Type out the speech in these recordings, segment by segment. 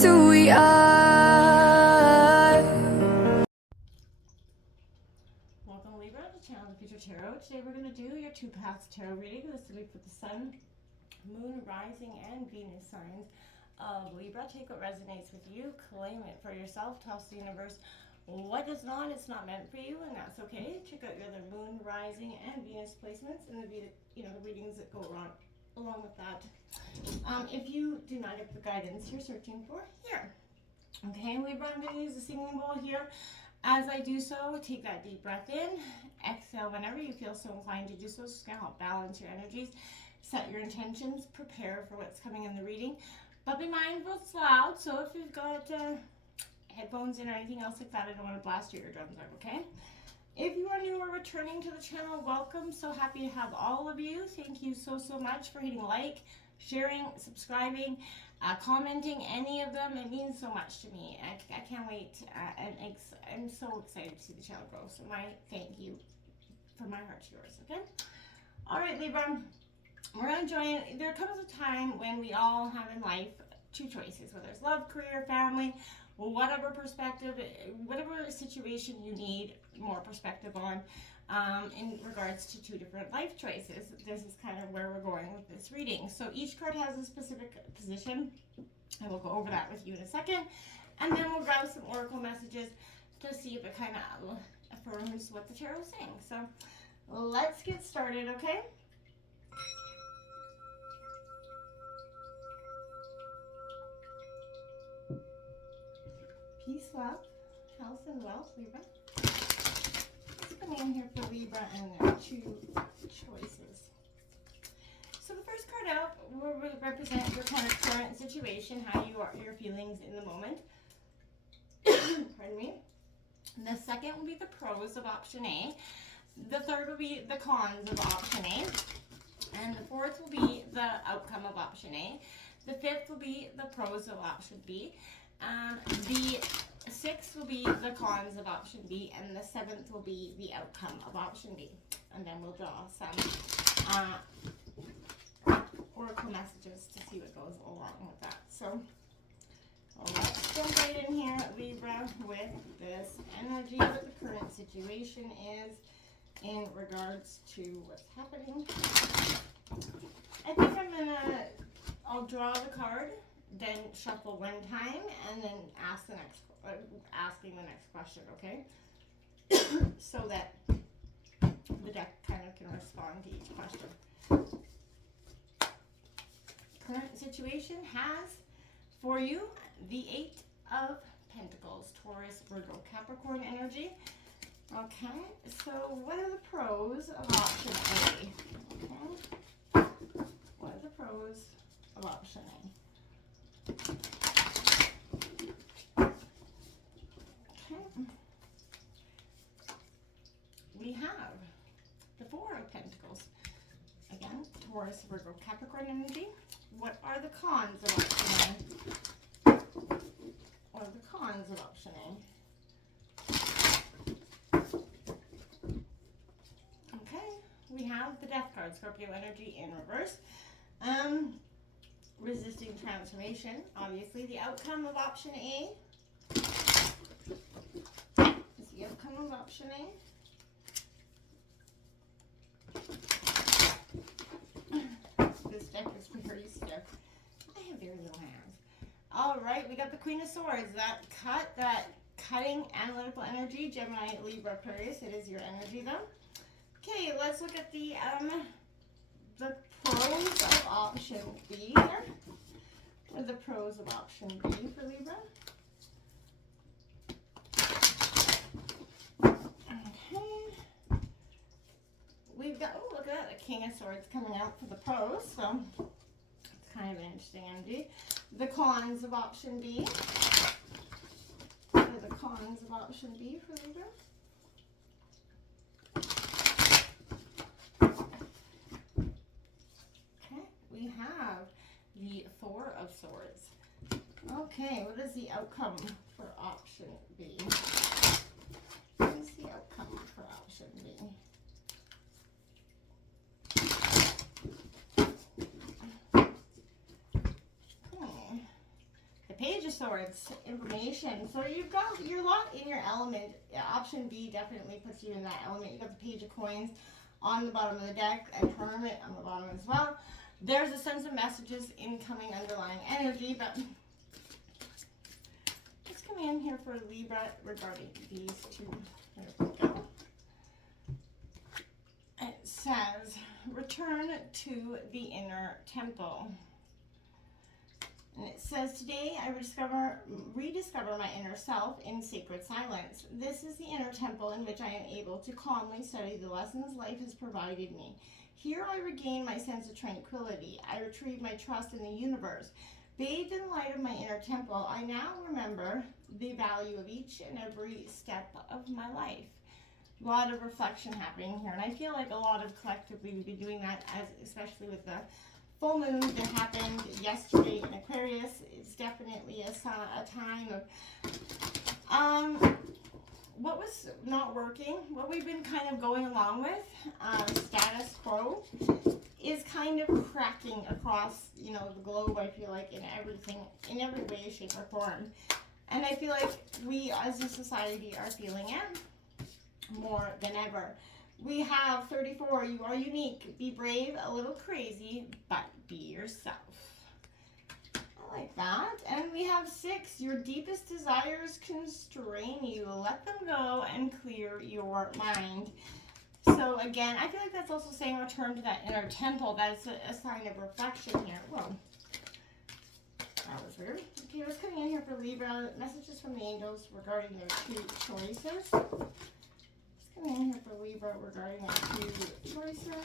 just who we are. Welcome, Libra, to Channel the Future Tarot. Today we're going to do your 2 paths tarot reading. This will be for the Sun, Moon, Rising, and Venus signs of Libra. Take what resonates with you, claim it for yourself, toss the universe what is not. It's not meant for you, and that's okay. Check out your other Moon, Rising, and Venus placements, and the readings that go along with that. If you do not get the guidance you're searching for, here. Okay, Libra, I'm going to use the singing bowl here. As I do so, take that deep breath in, exhale whenever you feel so inclined to do so. It's going to help balance your energies, set your intentions, prepare for what's coming in the reading. But be mindful it's loud, so if you've got headphones in or anything else like that, I don't want to blast your eardrums out, okay? If you are new or returning to the channel, welcome. So happy to have all of you. Thank you so much for hitting like, sharing, subscribing, commenting, any of them. It means so much to me. I can't wait, and I'm so excited to see the channel grow. So my thank you from my heart to yours, okay? All right, Libra, we're going to join. There comes a time when we all have in life 2 choices, whether it's love, career, family, whatever perspective, whatever situation you need more perspective on, in regards to 2 different life choices. This is kind of where we're going with this reading. So each card has a specific position, and we'll go over that with you in a second. And then we'll grab some oracle messages to see if it kind of affirms what the tarot is saying. So let's get started, okay? Peace, love, health, and wealth, Libra. Let's come in here for Libra and their 2 choices. So the first card out will represent your kind of current situation, how your feelings in the moment. Pardon me. The second will be the pros of option A. The third will be the cons of option A. And the fourth will be the outcome of option A. The fifth will be the pros of option B. The 6th will be the cons of option B, and the 7th will be the outcome of option B. And then we'll draw some oracle messages to see what goes along with that. So let's jump right in here, Libra, with this energy, what the current situation is in regards to what's happening. I think I'll draw the card, then shuffle 1 time, and then asking the next question, okay? So that the deck kind of can respond to each question. Current situation has for you the 8 of Pentacles, Taurus, Virgo, Capricorn energy. Okay, so what are the pros of option A? Okay, what are the pros of option A? Okay, we have the 4 of Pentacles. Again, Taurus, Virgo, Capricorn energy. What are the cons of option A? What are the cons of option A? Okay, we have the Death card, Scorpio energy in reverse. Resisting transformation, obviously. The outcome of option A is the outcome of option A. This deck is very stiff. I have very little hands. All right, we got the Queen of Swords. That cutting analytical energy, Gemini, Libra, Aquarius. It is your energy, though. Okay, let's look at the pros of option B here. What are the pros of option B for Libra? Okay. We've got, oh, look at that, the King of Swords coming out for the pros, so it's kind of an interesting energy. The cons of option B. What are the cons of option B for Libra? We have the 4 of Swords. Okay, what is the outcome for option B? What is the outcome for option B? Swords information. So you've got, you're locked in your element. Option B definitely puts you in that element. You got the Page of Coins on the bottom of the deck and Hermit on the bottom as well. There's a sense of messages, incoming, underlying energy, but let's come in here for Libra regarding these two. There we go. It says, return to the inner temple. And it says, today I rediscover my inner self in sacred silence. This is the inner temple in which I am able to calmly study the lessons life has provided me. Here I regain my sense of tranquility. I retrieve my trust in the universe. Bathed in the light of my inner temple, I now remember the value of each and every step of my life. A lot of reflection happening here, and I feel like a lot of collectively we've been doing that, as especially with the full moon that happened yesterday in Aquarius. It's definitely a time of what was not working, what we've been kind of going along with, status quo, is kind of cracking across, you know, the globe. I feel like in everything, in every way, shape, or form, and I feel like we as a society are feeling it more than ever. We have 34, you are unique, be brave, a little crazy, but be yourself. I like that. And we have 6, your deepest desires constrain you. Let them go and clear your mind. So again, I feel like that's also saying return to that inner temple. That's a sign of reflection here. Whoa. That was weird. Okay, what's coming in here for Libra? Messages from the angels regarding their 2 choices. Coming in here for Libra regarding their 2 choices.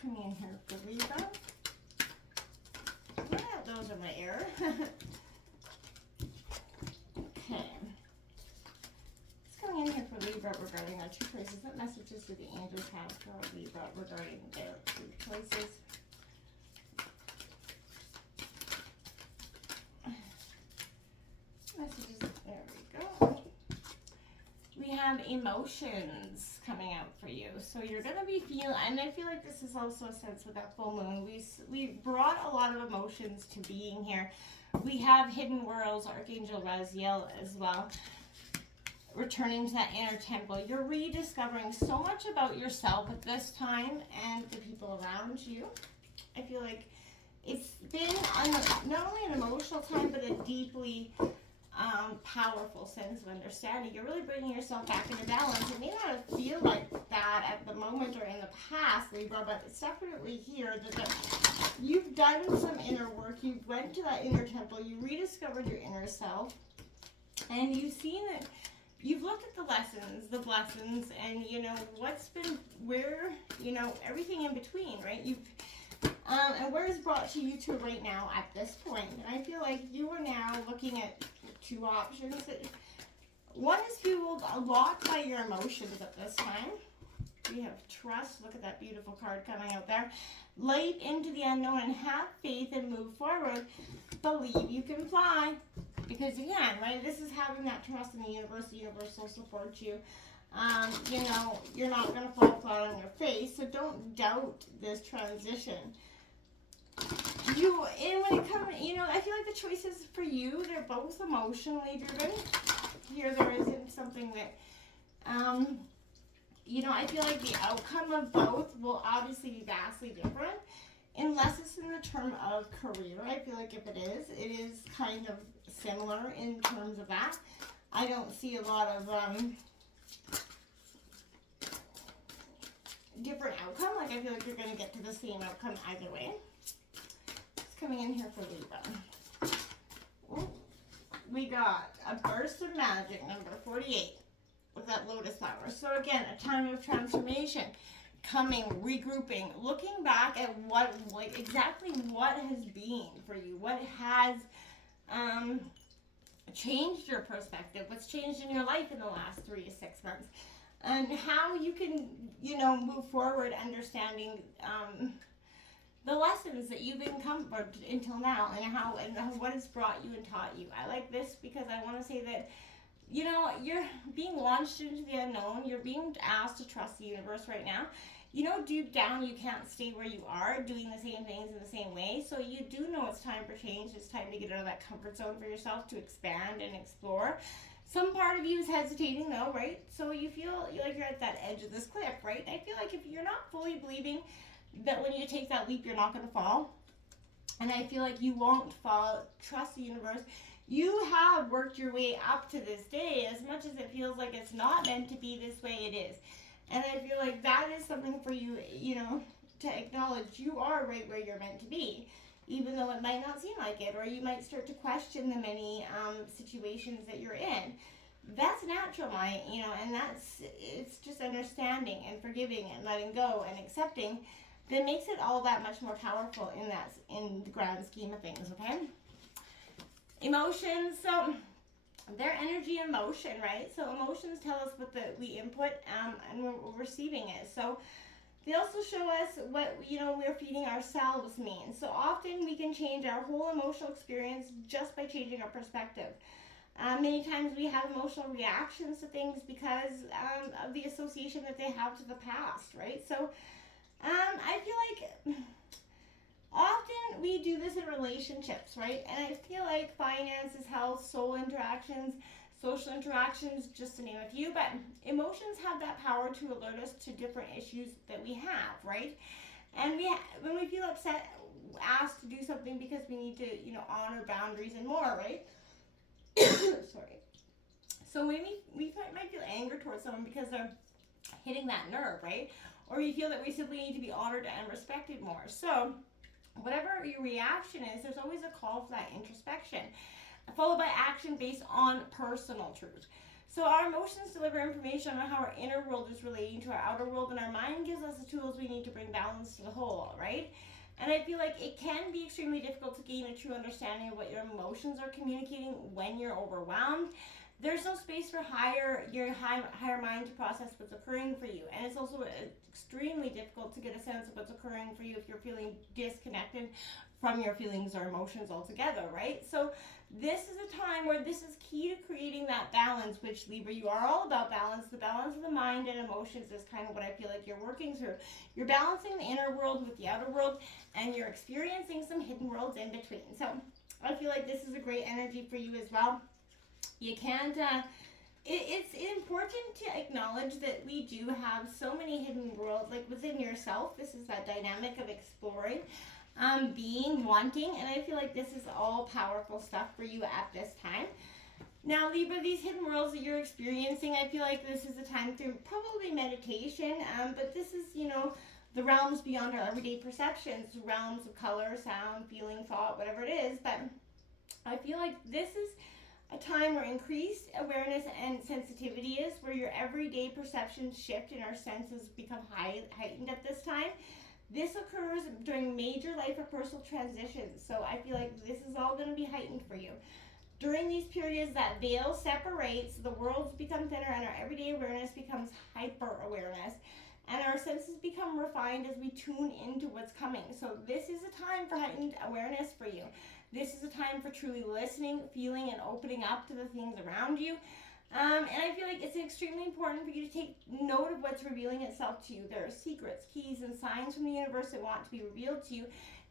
Coming in here for Libra. Yeah, those are my error. Okay. Coming in here for Libra regarding our 2 choices. What messages do the angels have for Libra regarding their 2 choices? Messages, there we go. We have emotions coming out for you. So you're going to be feeling, and I feel like this is also a sense with that full moon. We brought a lot of emotions to being here. We have hidden worlds, Archangel Raziel as well. Returning to that inner temple, you're rediscovering so much about yourself at this time and the people around you. I feel like it's been not only an emotional time, but a deeply powerful sense of understanding. You're really bringing yourself back into balance. It may not feel like that at the moment or in the past, Libra, but it's definitely here that you've done some inner work. You went to that inner temple. You rediscovered your inner self, and you've seen it. You've looked at the lessons, the blessings, and you know what's been where, you know, everything in between, right? You've and where is brought to you to right now at this point. And I feel like you are now looking at 2 options. One is fueled a lot by your emotions at this time. We have trust. Look at that beautiful card coming out there. Leap into the unknown and have faith and move forward. Believe you can fly. Because again, right, this is having that trust in the universe. The universe will support you. You know, you're not going to fall flat on your face. So don't doubt this transition. And when it comes, you know, I feel like the choices for you, they're both emotionally driven. Here there isn't something that, you know, I feel like the outcome of both will obviously be vastly different. Unless it's in the term of career. I feel like if it is kind of similar in terms of that. I don't see a lot of different outcome. Like I feel like you're going to get to the same outcome either way. It's coming in here for Libra. Ooh. We got a burst of magic, number 48, with that lotus flower. So again, a time of transformation. Coming, regrouping, looking back at what, like exactly what has been for you, what has changed your perspective, what's changed in your life in the last 3 to 6 months, and how you can, you know, move forward understanding the lessons that you've encumbered until now, and how and what has brought you and taught you. I like this because I want to say that you know, you're being launched into the unknown. You're being asked to trust the universe right now. You know, deep down, you can't stay where you are doing the same things in the same way. So you do know it's time for change. It's time to get out of that comfort zone for yourself, to expand and explore. Some part of you is hesitating though, right? So you feel like you're at that edge of this cliff, right? I feel like if you're not fully believing that when you take that leap, you're not going to fall, and I feel like you won't fall, trust the universe. You have worked your way up to this day, as much as it feels like it's not meant to be this way, it is. And I feel like that is something for you, you know, to acknowledge you are right where you're meant to be, even though it might not seem like it, or you might start to question the many situations that you're in. That's natural, you know, and it's just understanding and forgiving and letting go and accepting that makes it all that much more powerful in the grand scheme of things, okay? Emotions, so they're energy and motion, right? So emotions tell us what we input and we're receiving it. So they also show us what, you know, we're feeding ourselves means. So often we can change our whole emotional experience just by changing our perspective. Many times we have emotional reactions to things because of the association that they have to the past, right? So I feel like often we do this in relationships, right? And I feel like finances, health, soul interactions, social interactions, just to name a few, but emotions have that power to alert us to different issues that we have, right? And when we feel upset, asked to do something because we need to, you know, honor boundaries and more, right? Sorry. So maybe we might feel anger towards someone because they're hitting that nerve, right? Or we feel that we simply need to be honored and respected more. So whatever your reaction is, there's always a call for that introspection, followed by action based on personal truth. So our emotions deliver information on how our inner world is relating to our outer world, and our mind gives us the tools we need to bring balance to the whole, right? And I feel like it can be extremely difficult to gain a true understanding of what your emotions are communicating when you're overwhelmed. There's no space for your higher mind to process what's occurring for you. And it's also extremely difficult to get a sense of what's occurring for you if you're feeling disconnected from your feelings or emotions altogether, right? So this is a time where this is key to creating that balance, which Libra, you are all about balance. The balance of the mind and emotions is kind of what I feel like you're working through. You're balancing the inner world with the outer world, and you're experiencing some hidden worlds in between. So I feel like this is a great energy for you as well. You can't, it's important to acknowledge that we do have so many hidden worlds, like within yourself. This is that dynamic of exploring, being, wanting, and I feel like this is all powerful stuff for you at this time. Now, Libra, these hidden worlds that you're experiencing, I feel like this is a time through probably meditation, but this is, you know, the realms beyond our everyday perceptions, realms of color, sound, feeling, thought, whatever it is. But I feel like this is a time where increased awareness and sensitivity is, where your everyday perceptions shift and our senses become heightened at this time. This occurs during major life or personal transitions, so I feel like this is all going to be heightened for you. During these periods, that veil separates, the worlds become thinner, and our everyday awareness becomes hyper awareness. And our senses become refined as we tune into what's coming. So this is a time for heightened awareness for you. This is a time for truly listening, feeling, and opening up to the things around you. And I feel like it's extremely important for you to take note of what's revealing itself to you. There are secrets, keys, and signs from the universe that want to be revealed to you.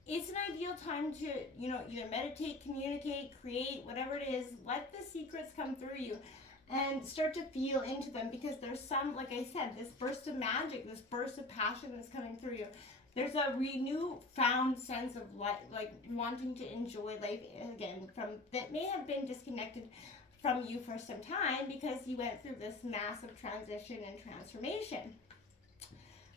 It's an ideal time to, you know, either meditate, communicate, create, whatever it is. Let the secrets come through you and start to feel into them, because there's some, like I said, this burst of magic, this burst of passion that's coming through you. There's a found sense of like wanting to enjoy life again, from that may have been disconnected from you for some time because you went through this massive transition and transformation,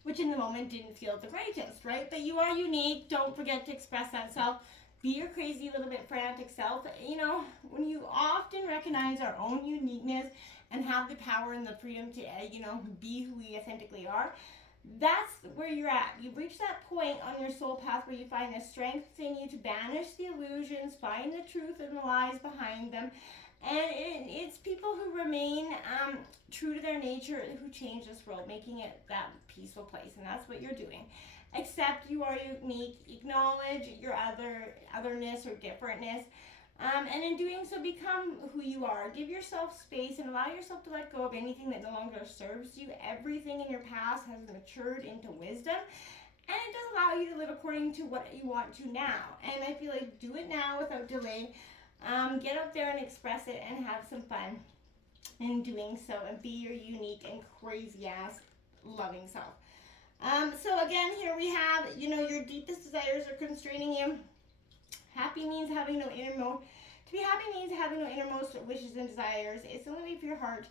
which in the moment didn't feel the greatest, right? But you are unique. Don't forget to express that self. Be your crazy, little bit frantic self. You know, when you often recognize our own uniqueness and have the power and the freedom to, you know, be who we authentically are, that's where you're at. You've reached that point on your soul path where you find the strength in you to banish the illusions, find the truth and the lies behind them. And it's people who remain true to their nature who change this world, making it that peaceful place. And that's what you're doing. Accept you are unique. Acknowledge your otherness or differentness. And in doing so, become who you are. Give yourself space and allow yourself to let go of anything that no longer serves you. Everything in your past has matured into wisdom, and it does allow you to live according to what you want to now. And I feel like do it now without delay. Get up there and express it and have some fun in doing so, and be your unique and crazy ass loving self. So again, here we have, your deepest desires are constraining you. Happy means having no innermost. To be happy means having no innermost wishes and desires. It's the only way for your heart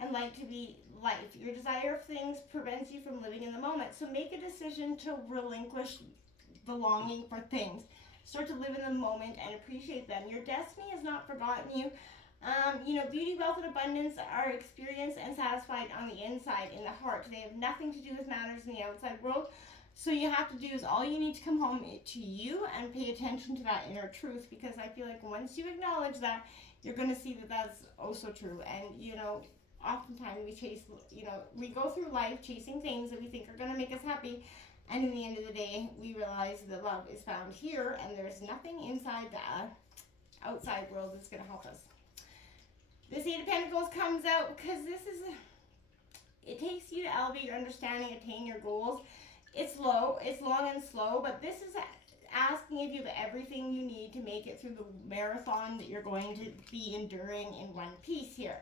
and light to be life. Your desire of things prevents you from living in the moment. So make a decision to relinquish the longing for things. Start to live in the moment and appreciate them. Your destiny has not forgotten you. Beauty, wealth, and abundance are experienced and satisfied on the inside, in the heart. They have nothing to do with matters in the outside world. So you have to do is all you need to come home to you and pay attention to that inner truth, because I feel like once you acknowledge that, you're going to see that that's oh so true. And, oftentimes we chase, we go through life chasing things that we think are going to make us happy. And in the end of the day, we realize that love is found here, and there's nothing inside the outside world that's going to help us. This Eight of Pentacles comes out because it takes you to elevate your understanding, attain your goals. It's long and slow, but this is asking of you of everything you need to make it through the marathon that you're going to be enduring in one piece here.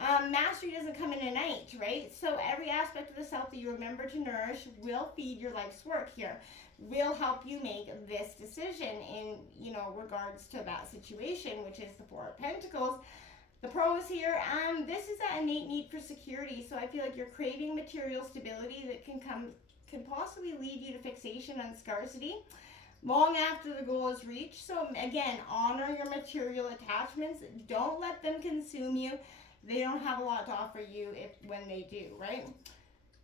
Mastery doesn't come in a night, right? So every aspect of the self that you remember to nourish will feed your life's work here, will help you make this decision in, regards to that situation, which is the Four of Pentacles. The pros here, this is that innate need for security. So I feel like you're craving material stability that can possibly lead you to fixation on scarcity long after the goal is reached. So again, honor your material attachments. Don't let them consume you. They don't have a lot to offer you when they do, right?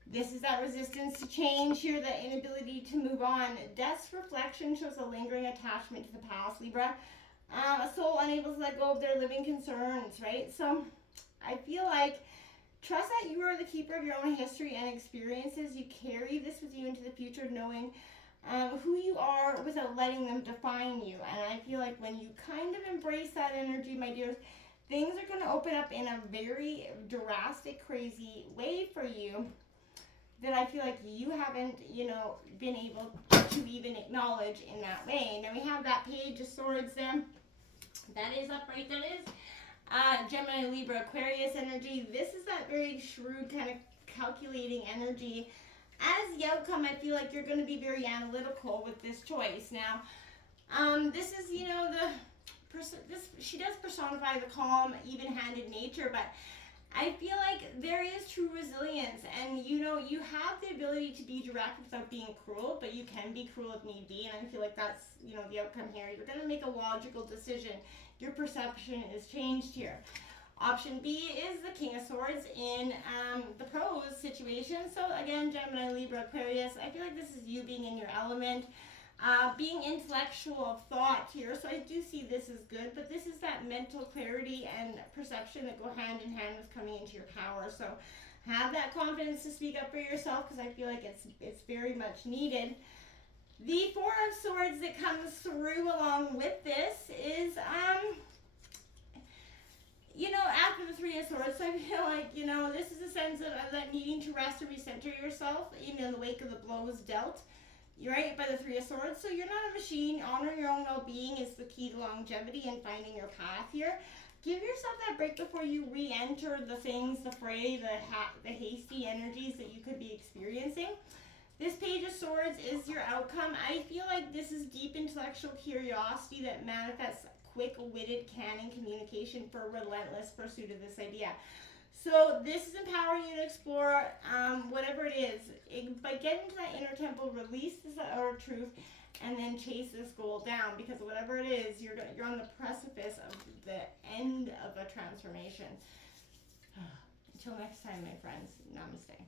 This is that resistance to change here, that inability to move on. Death's reflection shows a lingering attachment to the past, Libra. A soul unable to let go of their living concerns, right? So I feel like trust that you are the keeper of your own history and experiences. You carry this with you into the future, knowing who you are without letting them define you. And I feel like when you kind of embrace that energy, my dears, things are going to open up in a very drastic, crazy way for you that I feel like you haven't, been able to even acknowledge in that way. Now we have that Page of Swords there. That is upright. That is Gemini, Libra, Aquarius energy. This is that very shrewd kind of calculating energy. As the outcome, I feel like you're going to be very analytical with this choice. Now, this is, she does personify the calm, even-handed nature, but I feel like there is true resilience, and you have the ability to be direct without being cruel, but you can be cruel if need be, and I feel like that's, the outcome here. You're going to make a logical decision. Your perception is changed here. Option B is the King of Swords in the pros situation. So again, Gemini, Libra, Aquarius, I feel like this is you being in your element. Being intellectual of thought here, so I do see this as good, but this is that mental clarity and perception that go hand in hand with coming into your power. So have that confidence to speak up for yourself, because I feel like it's very much needed. The Four of Swords that comes through along with this is after the Three of Swords, so I feel like, this is a sense of that needing to rest or recenter yourself, even in the wake of the blows dealt. You're right, by the Three of Swords. So you're not a machine. Honoring your own well-being is the key to longevity and finding your path here. Give yourself that break before you re-enter the things, the fray, the hasty energies that you could be experiencing. This Page of Swords is your outcome. I feel like this is deep intellectual curiosity that manifests quick-witted cannon communication for relentless pursuit of this idea. So this is empowering you to explore whatever it is. By getting to that inner temple, release this outer truth, and then chase this goal down, because whatever it is, you're on the precipice of the end of a transformation. Until next time, my friends, namaste.